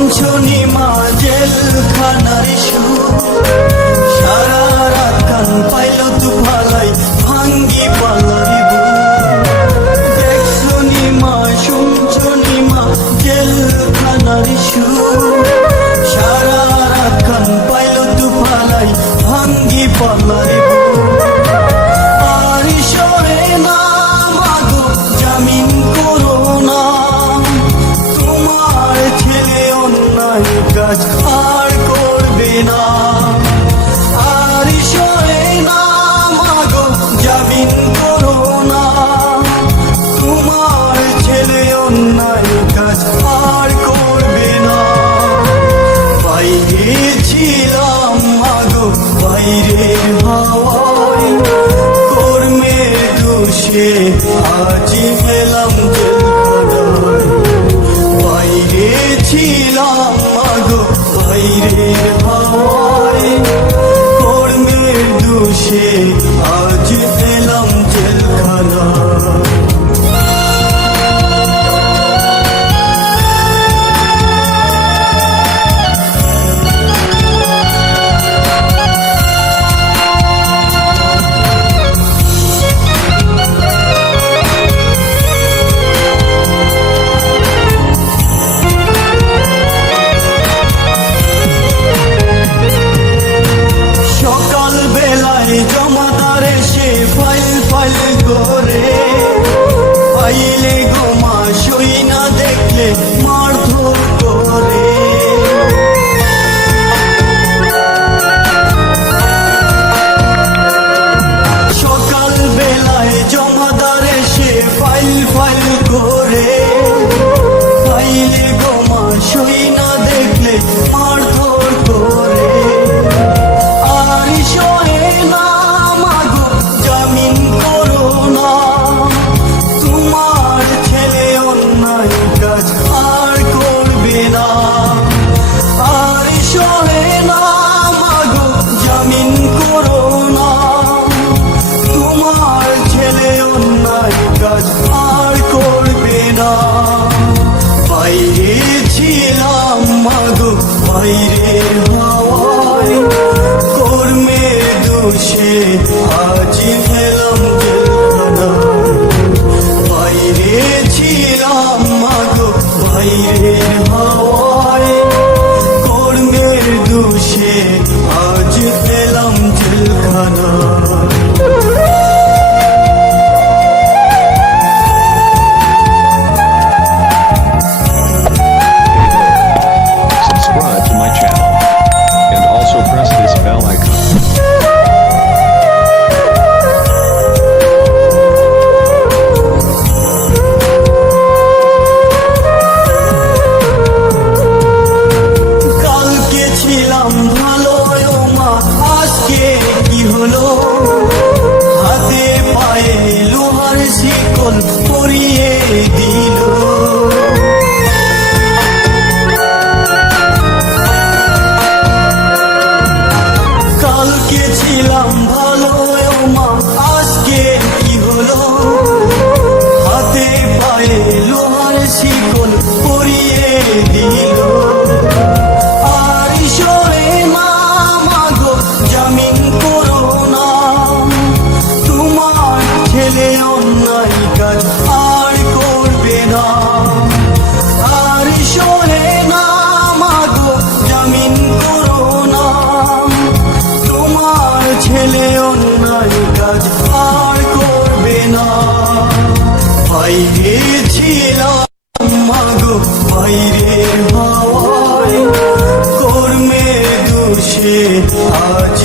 শুনছনি মা জেলখানার সুর, সারা রাত কান পাইল তু ভালাই ভাঙ্গি পালাই দেখছনি মা শুনছনি মা জেলখানার সুর, সারা রাত কান পাইল তু ভালাই ভাঙ্গি পালাই আর সরে না মাগো জামিন করো না, তোমার ছেলে অন্যায় কাজ আর করবে না। আর সরে না মাগো জামিন করো না, তোমার ছেলে অন্যায় কাজ আর করবে না। বাইরে ছিলাম মাগো বাইরের হাওয়ায়, কর্মের দোষে আজ পেলাম জেলখানায়। বাইরে ছিলাম মাগো বাইরের হাওয়ায়, কর্মের দোষে আজ পেলাম জেলখানায়। জমাদার এসে ফাইল ফাইল করে ফাইলে গোমা সই না দেখলে মারধর করে। সকাল বেলায় জমাদার এসে ফাইল ফাইল করে ফাইলে গোমা সই না দেখলে মারধর করে। বাইরে ছিলাম মাগো বাইরের হাওয়ায়, কর্মের দোষে আজ পেলাম জেলখানায়। বাইরে ছিলাম মাগো বাইরের হাওয়ায়, কর্মের দোষে আজ পেলাম জেলখানায়। হাতে পায়ে লোহার শিকল পরিয়ে দিল, কালকে ছিলাম ভালো মা আজকে কি হলো। হাতে পায়ে লোহার শিকল পরিয়ে দিল। আর সরে না মাগো জামিন করো না, তোমার ছেলে অন্যায় কাজ আর করবে না। আর সরে না মাগো জামিন করো না, তোমার ছেলে অন্যায় কাজ আর করবে না। বাইরে ছিলাম মাগো বাইরের হাওয়ায়, কর্মের দোষে আজ